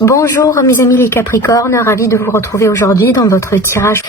Bonjour mes amis les Capricornes, ravie de vous retrouver aujourd'hui dans votre tirage.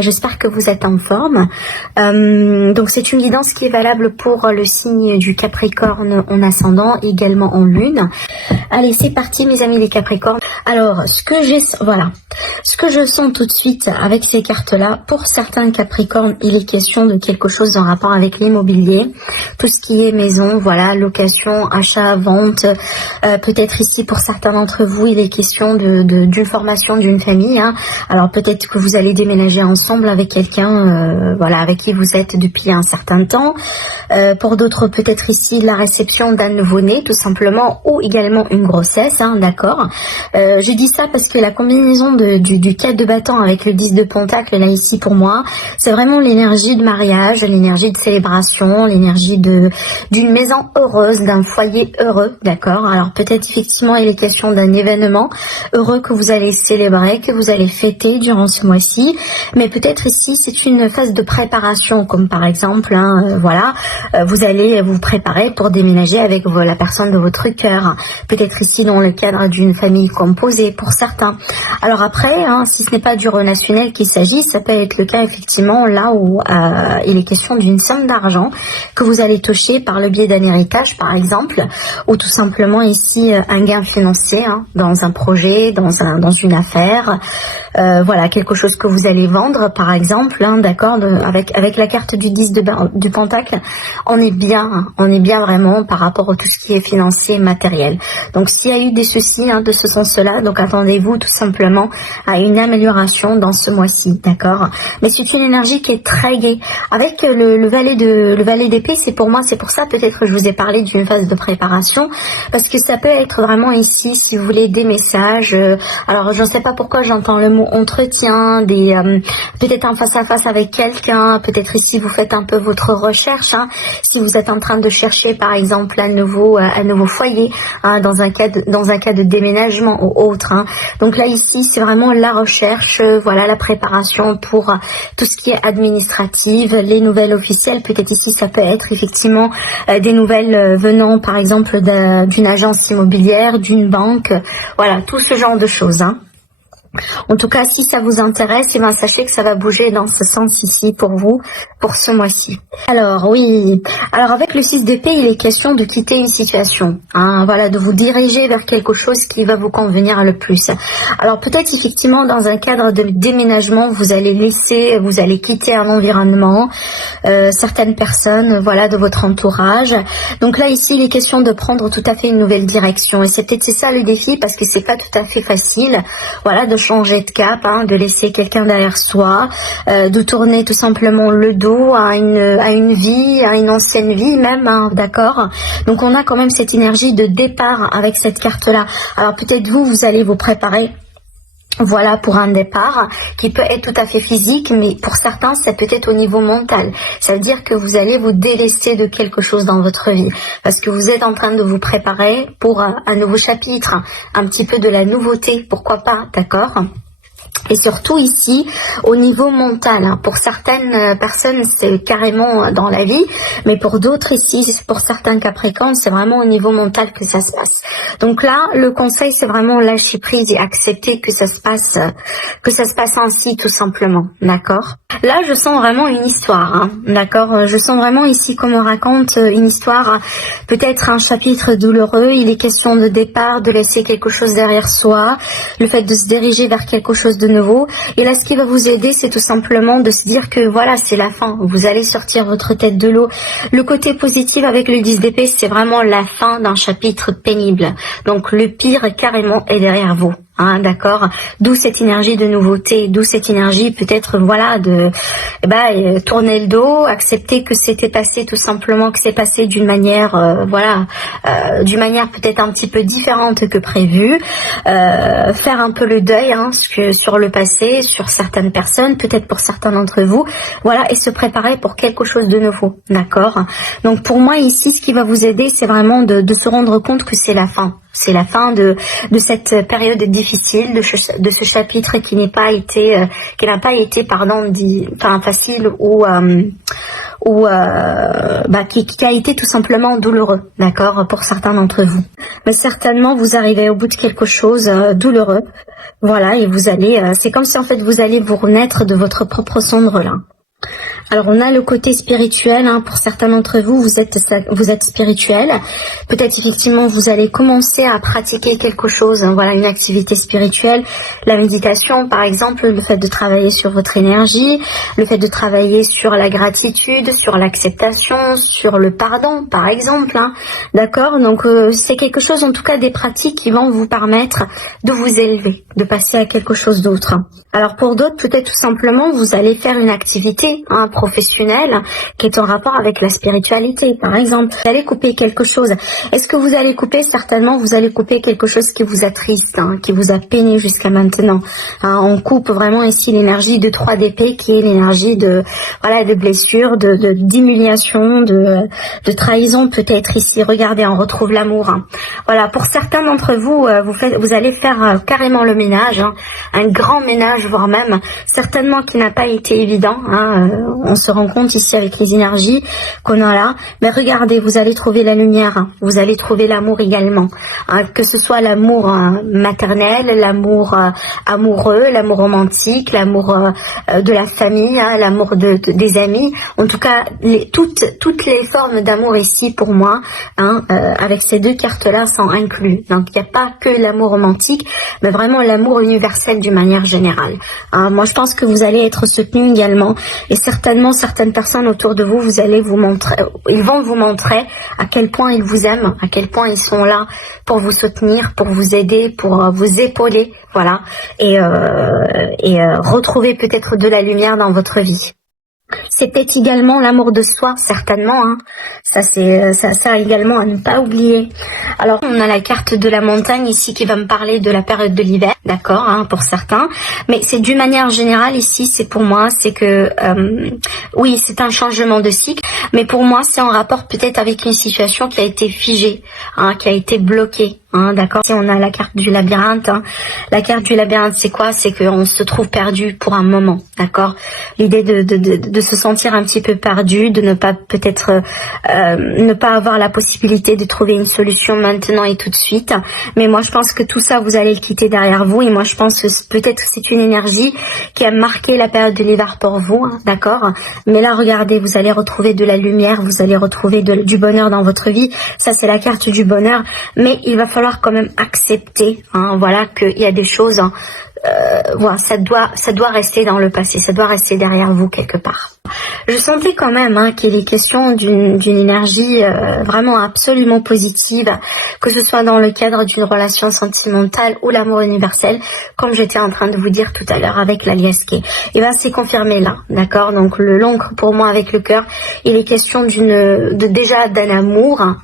J'espère que vous êtes en forme. Donc c'est une guidance qui est valable pour le signe du Capricorne en ascendant, également en lune. Allez, c'est parti mes amis les Capricornes. Alors, ce que je sens tout de suite avec ces cartes-là, pour certains Capricornes, il est question de quelque chose en rapport avec l'immobilier, tout ce qui est maison, voilà, location, achat, vente. Peut-être ici pour certains d'entre vous, il est question d'une formation d'une famille. Hein. Alors peut-être que vous allez déménager ensemble avec quelqu'un, voilà, avec qui vous êtes depuis un certain temps. Pour d'autres, peut-être ici la réception d'un nouveau-né, tout simplement, ou également une grossesse, hein, d'accord. Je dis ça parce que la combinaison du 4 de bâton avec le 10 de pentacle, là ici pour moi, c'est vraiment l'énergie de mariage, l'énergie de célébration, l'énergie d'une maison heureuse, d'un foyer heureux, d'accord. Alors peut-être effectivement il est question d'un événement heureux que vous allez célébrer, que vous allez fêter durant ce mois-ci, mais peut-être ici c'est une phase de préparation, comme par exemple, hein, voilà, vous allez vous préparer pour déménager avec la personne de votre cœur, peut-être ici dans le cadre d'une famille composée pour certains. Alors après, hein, si ce n'est pas du relationnel qu'il s'agit, ça peut être le cas effectivement là où il est question d'une somme d'argent que vous allez toucher par le biais d'un héritage par exemple, ou tout simplement ici un gain financier, hein, dans un projet, dans une affaire, voilà, quelque chose que vous allez vendre par exemple, hein, d'accord, avec la carte du 10 du pentacle, on est bien vraiment par rapport à tout ce qui est financier et matériel. Donc s'il y a eu des soucis, hein, de ce sens-là, donc attendez-vous tout simplement à une amélioration dans ce mois-ci, d'accord. Mais c'est une énergie qui est très gaie. Avec le valet d'épée, c'est pour ça peut-être que je vous ai parlé d'une phase de préparation, parce que ça peut être vraiment ici, si vous voulez, des messages. Alors je ne sais pas pourquoi j'entends le mot entretien, peut-être un face-à-face avec quelqu'un, peut-être ici vous faites un peu votre recherche, hein, si vous êtes en train de chercher par exemple un nouveau foyer, hein, dans un cas de déménagement ou autre, hein. Donc là ici c'est vraiment la recherche, voilà, la préparation pour tout ce qui est administratif, les nouvelles officielles. Peut-être ici ça peut être effectivement des nouvelles venant par exemple d'une agence immobilière, d'une banque, voilà, tout ce genre de choses, hein. En tout cas, si ça vous intéresse, eh bien, sachez que ça va bouger dans ce sens ici pour vous, pour ce mois-ci. Alors oui, alors avec le 6 d'épée, il est question de quitter une situation, hein, voilà, de vous diriger vers quelque chose qui va vous convenir le plus. Alors peut-être effectivement dans un cadre de déménagement, vous allez quitter un environnement, certaines personnes, voilà, de votre entourage. Donc là ici, il est question de prendre tout à fait une nouvelle direction, et c'est ça le défi, parce que c'est pas tout à fait facile, voilà, de changer de cap, hein, de laisser quelqu'un derrière soi, de tourner tout simplement le dos à une vie, à une ancienne vie même, hein, d'accord. Donc on a quand même cette énergie de départ avec cette carte-là. Alors peut-être vous allez vous préparer, voilà, pour un départ qui peut être tout à fait physique, mais pour certains, ça peut être au niveau mental. Ça veut dire que vous allez vous délaisser de quelque chose dans votre vie, parce que vous êtes en train de vous préparer pour un nouveau chapitre, un petit peu de la nouveauté, pourquoi pas, d'accord ? Et surtout ici, au niveau mental, hein, pour certaines personnes, c'est carrément dans la vie, mais pour d'autres ici, pour certains Capricornes, c'est vraiment au niveau mental que ça se passe. Donc là, le conseil, c'est vraiment lâcher prise et accepter que ça se passe ainsi, tout simplement, d'accord? Là, je sens vraiment une histoire, hein, d'accord? Je sens vraiment ici qu'on me raconte une histoire, peut-être un chapitre douloureux. Il est question de départ, de laisser quelque chose derrière soi, le fait de se diriger vers quelque chose de nouveau. Et là, ce qui va vous aider, c'est tout simplement de se dire que voilà, c'est la fin. Vous allez sortir votre tête de l'eau. Le côté positif avec le 10 d'épée, c'est vraiment la fin d'un chapitre pénible. Donc le pire carrément est derrière vous. Hein, d'accord, d'où cette énergie de nouveauté, d'où cette énergie peut-être, voilà, de tourner le dos, accepter que c'était passé, tout simplement que c'est passé d'une manière, d'une manière peut-être un petit peu différente que prévu, faire un peu le deuil, hein, sur le passé, sur certaines personnes, peut-être pour certains d'entre vous, voilà, et se préparer pour quelque chose de nouveau, d'accord. Donc pour moi ici, ce qui va vous aider, c'est vraiment de se rendre compte que c'est la fin. C'est la fin de cette période difficile, de ce chapitre qui n'a pas été, facile ou ou qui a été tout simplement douloureux, d'accord, pour certains d'entre vous. Mais certainement, vous arrivez au bout de quelque chose douloureux, voilà, et vous allez, c'est comme si en fait vous allez vous renaître de votre propre cendre là. Alors on a le côté spirituel, hein, pour certains d'entre vous, vous êtes spirituel. Peut-être effectivement vous allez commencer à pratiquer quelque chose, hein, voilà, une activité spirituelle, la méditation par exemple, le fait de travailler sur votre énergie, le fait de travailler sur la gratitude, sur l'acceptation, sur le pardon par exemple, hein, d'accord. Donc c'est quelque chose, en tout cas des pratiques qui vont vous permettre de vous élever, de passer à quelque chose d'autre. Alors pour d'autres, peut-être tout simplement vous allez faire une activité, hein, professionnelle qui est en rapport avec la spiritualité par exemple. Vous allez couper quelque chose. Est-ce que vous allez couper? Certainement vous allez couper quelque chose qui vous attriste, hein, qui vous a peiné jusqu'à maintenant, hein. On coupe vraiment ici l'énergie de 3 d'épée qui est l'énergie de, voilà, de blessure, d'humiliation, de trahison peut-être ici. Regardez, on retrouve l'amour, hein. Voilà, pour certains d'entre vous, vous allez faire carrément le ménage, hein, un grand ménage, voire même certainement qui n'a pas été évident, hein. On se rend compte ici avec les énergies qu'on a là, mais regardez, vous allez trouver la lumière, hein. Vous allez trouver l'amour également, hein, que ce soit l'amour maternel, l'amour amoureux, l'amour romantique, l'amour de la famille, hein, l'amour des amis, en tout cas toutes les formes d'amour ici pour moi, hein, avec ces 2 cartes là sont inclus. Donc il n'y a pas que l'amour romantique, mais vraiment l'amour universel d'une manière générale, hein. Moi je pense que vous allez être soutenu également, et certainement certaines personnes autour de vous, ils vont vous montrer à quel point ils vous aiment, à quel point ils sont là pour vous soutenir, pour vous aider, pour vous épauler, voilà, et retrouver peut-être de la lumière dans votre vie. C'est peut-être également l'amour de soi, certainement, hein. Ça c'est ça également à ne pas oublier. Alors on a la carte de la montagne ici qui va me parler de la période de l'hiver, d'accord, hein, pour certains, mais c'est d'une manière générale ici, c'est pour moi, c'est que oui, c'est un changement de cycle, mais pour moi c'est en rapport peut-être avec une situation qui a été figée, hein, qui a été bloquée. Hein, d'accord. Si on a la carte du labyrinthe, hein, la carte du labyrinthe, c'est quoi? C'est qu'on se trouve perdu pour un moment, d'accord. L'idée de se sentir un petit peu perdu, de ne pas peut-être ne pas avoir la possibilité de trouver une solution maintenant et tout de suite. Mais moi, je pense que tout ça, vous allez le quitter derrière vous. Et moi, je pense que peut-être c'est une énergie qui a marqué la période de l'hiver pour vous, hein, d'accord. Mais là, regardez, vous allez retrouver de la lumière, vous allez retrouver du bonheur dans votre vie. Ça, c'est la carte du bonheur. Mais il va falloir quand même accepter, hein, voilà, qu'il y a des choses, hein, voilà, ça doit rester dans le passé, ça doit rester derrière vous quelque part. Je sentais quand même, hein, qu'il est question d'une énergie vraiment absolument positive, que ce soit dans le cadre d'une relation sentimentale ou l'amour universel, comme j'étais en train de vous dire tout à l'heure avec la liesque. Et ben c'est confirmé là, d'accord. Donc l'encre pour moi avec le cœur, il est question déjà d'un amour, hein,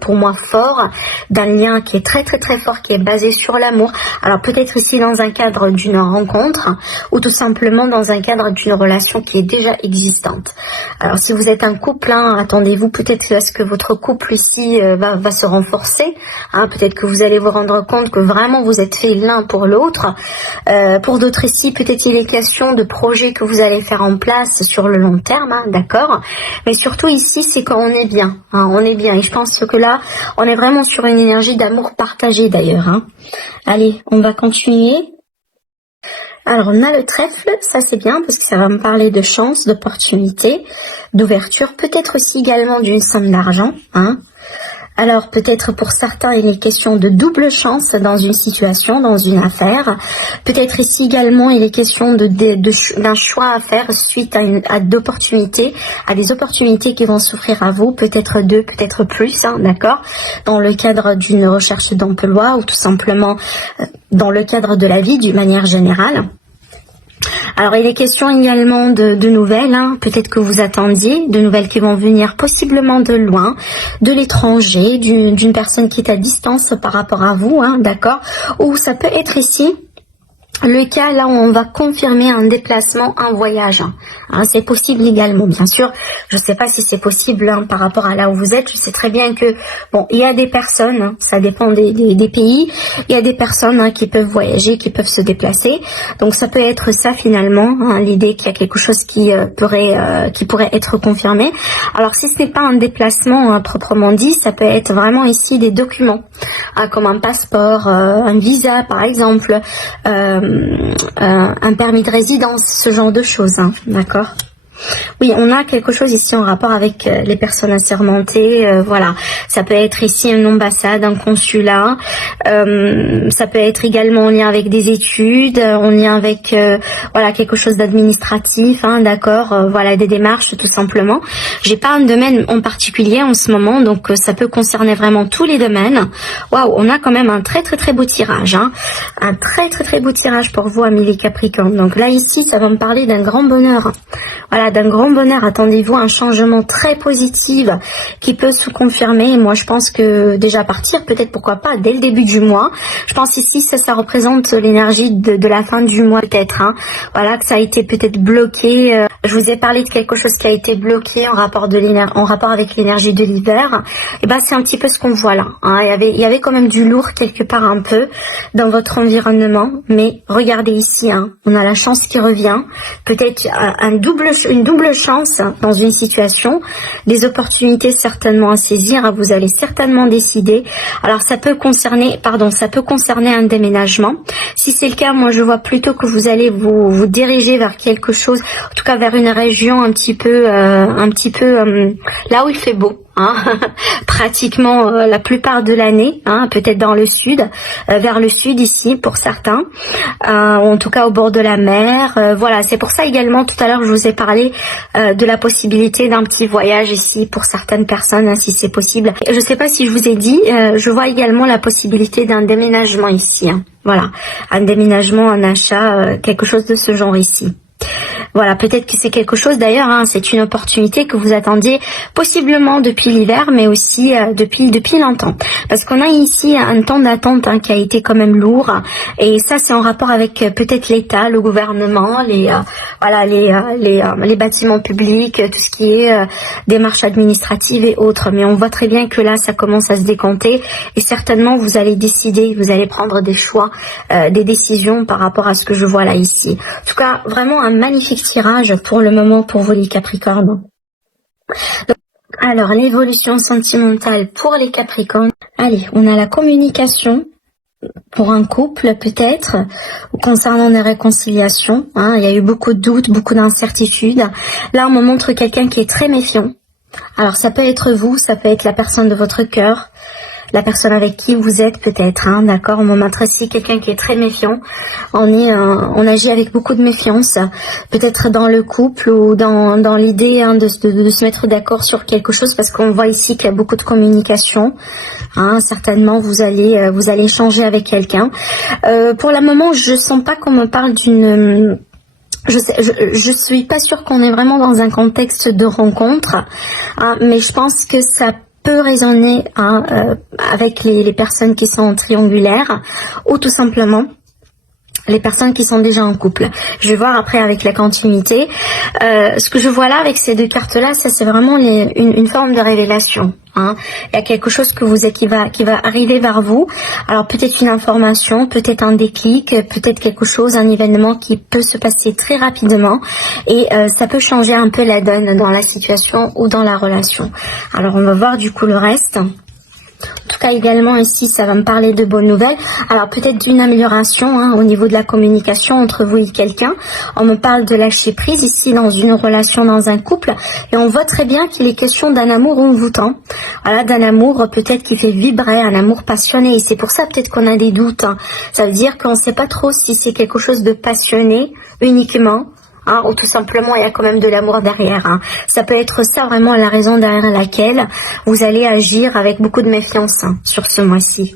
pour moi fort, d'un lien qui est très très très fort, qui est basé sur l'amour. Alors peut-être ici dans un cadre d'une rencontre, ou tout simplement dans un cadre d'une relation qui est déjà existante. Alors si vous êtes un couple, hein, attendez-vous peut-être à ce que votre couple ici va se renforcer, hein, peut-être que vous allez vous rendre compte que vraiment vous êtes fait l'un pour l'autre. Pour d'autres ici, peut-être il est question de projets que vous allez faire en place sur le long terme, hein, d'accord. Mais surtout ici, c'est qu'on est bien, hein, on est bien. Et je pense que là, on est vraiment sur une énergie d'amour partagé d'ailleurs, hein. Allez, on va continuer. Alors on a le trèfle, ça c'est bien parce que ça va me parler de chance, d'opportunité, d'ouverture, peut-être aussi également d'une somme d'argent, hein. Alors peut-être pour certains il est question de double chance dans une situation, dans une affaire. Peut-être ici également il est question d'un choix à faire suite à d'opportunités, à des opportunités qui vont s'offrir à vous, peut-être 2, peut-être plus, hein, d'accord, dans le cadre d'une recherche d'emploi ou tout simplement dans le cadre de la vie d'une manière générale. Alors il est question également de nouvelles, hein, peut-être que vous attendiez, de nouvelles qui vont venir possiblement de loin, de l'étranger, d'une personne qui est à distance par rapport à vous, hein, d'accord, ou ça peut être ici le cas là où on va confirmer un déplacement, un voyage. Hein, c'est possible également, bien sûr. Je ne sais pas si c'est possible par rapport à là où vous êtes. Je sais très bien que, bon, il y a des personnes, ça dépend des pays, il y a des personnes qui peuvent voyager, qui peuvent se déplacer. Donc ça peut être ça finalement, l'idée qu'il y a quelque chose qui pourrait être confirmé. Alors si ce n'est pas un déplacement proprement dit, ça peut être vraiment ici des documents, comme un passeport, un visa par exemple, un permis de résidence, ce genre de choses, d'accord. Oui, on a quelque chose ici en rapport avec les personnes assermentées, voilà. Ça peut être ici une ambassade, un consulat, ça peut être également en lien avec des études, en lien avec voilà, quelque chose d'administratif, d'accord, voilà, des démarches tout simplement. J'ai pas un domaine en particulier en ce moment, donc ça peut concerner vraiment tous les domaines. Waouh, on a quand même un très très très beau tirage, un très très très beau tirage pour vous, amis les Capricornes. Donc là ici, ça va me parler d'un grand bonheur. Voilà, d'un grand bonheur, attendez-vous un changement très positif qui peut se confirmer. Et moi, je pense que déjà partir, peut-être pourquoi pas, dès le début du mois. Je pense ici, ça représente l'énergie de la fin du mois peut-être. Voilà, que ça a été peut-être bloqué. Je vous ai parlé de quelque chose qui a été bloqué en rapport avec l'énergie de l'hiver. Et ben, c'est un petit peu ce qu'on voit là. Il y avait quand même du lourd quelque part un peu dans votre environnement. Mais regardez ici, on a la chance qui revient. Peut-être une double chance dans une situation, des opportunités certainement à saisir, vous allez certainement décider. Alors ça peut concerner un déménagement. Si c'est le cas, moi je vois plutôt que vous allez vous diriger vers quelque chose, en tout cas vers une région un petit peu là où il fait beau. Pratiquement la plupart de l'année, peut-être dans le sud, vers le sud ici pour certains, ou en tout cas au bord de la mer. Voilà, c'est pour ça également tout à l'heure je vous ai parlé de la possibilité d'un petit voyage ici pour certaines personnes, si c'est possible. Je ne sais pas si je vous ai dit, je vois également la possibilité d'un déménagement ici. Voilà, un déménagement, un achat, quelque chose de ce genre ici. Voilà, peut-être que c'est quelque chose d'ailleurs, c'est une opportunité que vous attendiez possiblement depuis l'hiver, mais aussi depuis longtemps. Parce qu'on a ici un temps d'attente qui a été quand même lourd, et ça c'est en rapport avec peut-être l'État, le gouvernement, les bâtiments publics, tout ce qui est démarches administratives et autres. Mais on voit très bien que là ça commence à se décanter, et certainement vous allez décider, vous allez prendre des choix, des décisions par rapport à ce que je vois là ici. En tout cas, vraiment un magnifique tirage pour le moment pour vous les Capricornes. Donc, alors, l'évolution sentimentale pour les Capricornes. Allez, on a la communication pour un couple peut-être, concernant des réconciliations. Il y a eu beaucoup de doutes, beaucoup d'incertitudes. Là, on me montre quelqu'un qui est très méfiant. Alors, ça peut être vous, ça peut être la personne de votre cœur, la personne avec qui vous êtes peut-être, d'accord. On me montre ici quelqu'un qui est très méfiant. On agit avec beaucoup de méfiance, peut-être dans le couple ou dans l'idée de se mettre d'accord sur quelque chose, parce qu'on voit ici qu'il y a beaucoup de communication. Certainement vous allez échanger avec quelqu'un. Pour le moment, je sens pas qu'on me parle d'une... Je suis pas sûre qu'on est vraiment dans un contexte de rencontre, mais je pense que ça peut résonner avec les personnes qui sont triangulaires, ou tout simplement les personnes qui sont déjà en couple. Je vais voir après avec la continuité. Ce que je vois là avec ces deux cartes-là, ça c'est vraiment une forme de révélation. Il y a quelque chose qui va arriver vers vous. Alors peut-être une information, peut-être un déclic, peut-être quelque chose, un événement qui peut se passer très rapidement, et ça peut changer un peu la donne dans la situation ou dans la relation. Alors on va voir du coup le reste. En tout cas également ici ça va me parler de bonnes nouvelles. Alors peut-être d'une amélioration au niveau de la communication entre vous et quelqu'un. On me parle de lâcher prise ici dans une relation, dans un couple, et on voit très bien qu'il est question d'un amour envoûtant. Voilà, d'un amour peut-être qui fait vibrer, un amour passionné, et c'est pour ça peut-être qu'on a des doutes. Ça veut dire qu'on ne sait pas trop si c'est quelque chose de passionné uniquement, ou tout simplement il y a quand même de l'amour derrière. Ça peut être ça vraiment la raison derrière laquelle vous allez agir avec beaucoup de méfiance sur ce mois-ci.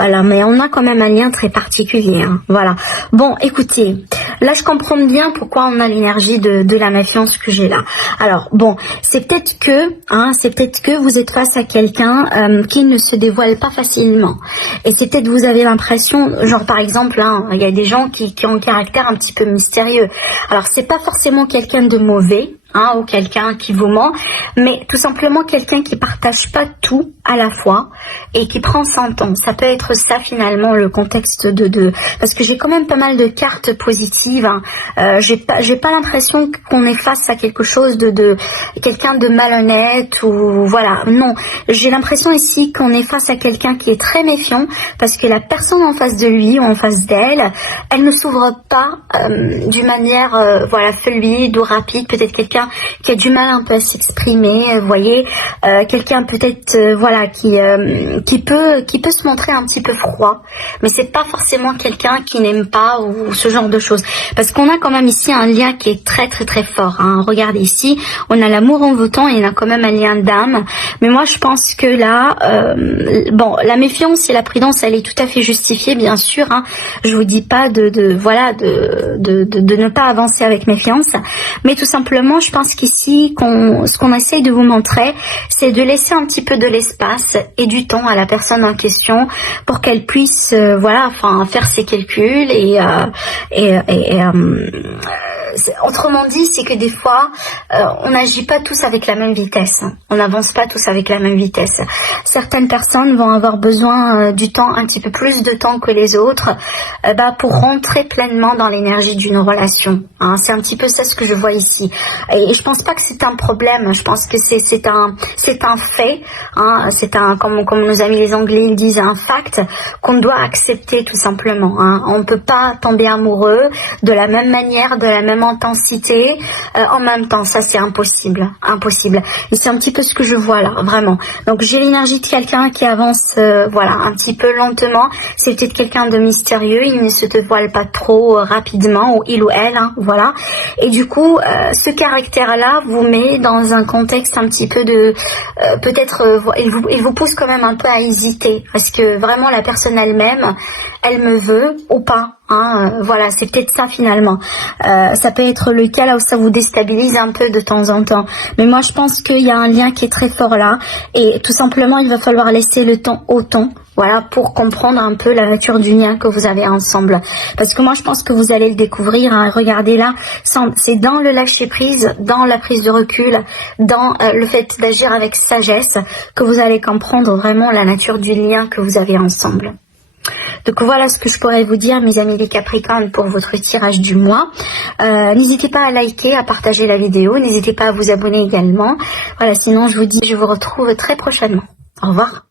Voilà, mais on a quand même un lien très particulier. Voilà. Bon, écoutez, Là, je comprends bien pourquoi on a l'énergie de la méfiance que j'ai là. Alors, bon, c'est peut-être que vous êtes face à quelqu'un qui ne se dévoile pas facilement. Et c'est peut-être vous avez l'impression, genre par exemple, il y a des gens qui ont un caractère un petit peu mystérieux. Alors, c'est pas forcément quelqu'un de mauvais, ou quelqu'un qui vous ment, mais tout simplement quelqu'un qui partage pas tout à la fois et qui prend son temps. Ça peut être ça finalement le contexte parce que j'ai quand même pas mal de cartes positives. J'ai pas l'impression qu'on est face à quelque chose de quelqu'un de malhonnête ou voilà. Non, j'ai l'impression ici qu'on est face à quelqu'un qui est très méfiant parce que la personne en face de lui ou en face d'elle, elle ne s'ouvre pas d'une manière voilà fluide ou rapide. Peut-être quelqu'un qui a du mal un peu à s'exprimer, vous voyez, quelqu'un peut-être voilà qui peut se montrer un petit peu froid, mais c'est pas forcément quelqu'un qui n'aime pas ou ce genre de choses, parce qu'on a quand même ici un lien qui est très très très fort. Regardez ici, on a l'amour envoûtant et on a quand même un lien d'âme, mais moi je pense que là, bon, la méfiance et la prudence, elle est tout à fait justifiée, bien sûr. Je vous dis pas de ne pas avancer avec méfiance, mais tout simplement je pense qu'ici, ce qu'on essaye de vous montrer, c'est de laisser un petit peu de l'espace et du temps à la personne en question pour qu'elle puisse, voilà, enfin, faire ses calculs autrement dit, c'est que des fois, on n'agit pas tous avec la même vitesse. On n'avance pas tous avec la même vitesse. Certaines personnes vont avoir besoin du temps, un petit peu plus de temps que les autres, pour rentrer pleinement dans l'énergie d'une relation. C'est un petit peu ça ce que je vois ici. Et je pense pas que c'est un problème. Je pense que c'est un fait. C'est comme nos amis les Anglais ils disent, un fact qu'on doit accepter tout simplement. On peut pas tomber amoureux de la même manière, de la même intensité en même temps. Ça c'est impossible. Et c'est un petit peu ce que je vois là, vraiment. Donc j'ai l'énergie de quelqu'un qui avance voilà, un petit peu lentement. C'est peut-être quelqu'un de mystérieux, il ne se dévoile pas trop rapidement, ou il ou elle, voilà. Et du coup, ce caractère-là vous met dans un contexte un petit peu de peut-être il vous pousse quand même un peu à hésiter, parce que vraiment la personne elle-même, elle me veut ou pas. Voilà, c'est peut-être ça finalement. Ça peut être le cas là où ça vous déstabilise un peu de temps en temps. Mais moi je pense qu'il y a un lien qui est très fort là. Et tout simplement il va falloir laisser le temps au temps. Voilà, pour comprendre un peu la nature du lien que vous avez ensemble. Parce que moi je pense que vous allez le découvrir. Regardez là, c'est dans le lâcher prise, dans la prise de recul, dans le fait d'agir avec sagesse, que vous allez comprendre vraiment la nature du lien que vous avez ensemble. Donc voilà ce que je pourrais vous dire, mes amis les Capricornes, pour votre tirage du mois. N'hésitez pas à liker, à partager la vidéo, n'hésitez pas à vous abonner également. Voilà, sinon je vous dis, je vous retrouve très prochainement. Au revoir.